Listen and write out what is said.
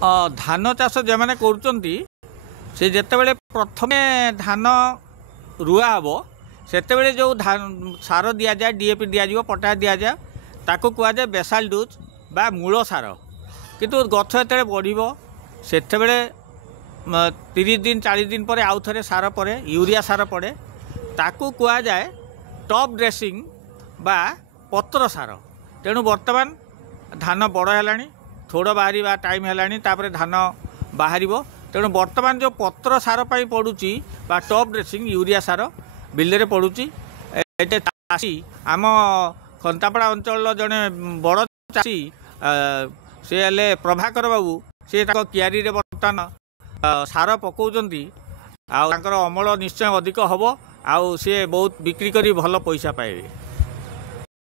धान चाष जो मैंने करुँच से जितेबाला प्रथम धान रुआ हम से जो सार दि जाए डीएपी दि जाए पटा दि जाए ताकू कहुए बेसाल डोज बा मूल सार किंतु गछ जो बढ़ से 30 दिन 40 दिन पर आउ थे सार पड़े यूरिया सार पड़े ताकू कहुए टॉप ड्रेसिंग बा पत्र सार। तेणु बर्तमान धान बड़ है थोड़ बाहर टाइम है धान बाहर। तेणु बर्तमान जो पत्र सार पर पड़ुची बा टॉप ड्रेसिंग यूरिया सार बिल पड़ुची चाषी आम खंतापड़ा अंचल जड़े बड़ चाषी सी हेले प्रभाकर बाबू सी क्यारी बर्तमान सार पकाउछंती अमल निश्चय अधिक हम आउ सी बहुत बिक्री करी भल पैसा पाइबे।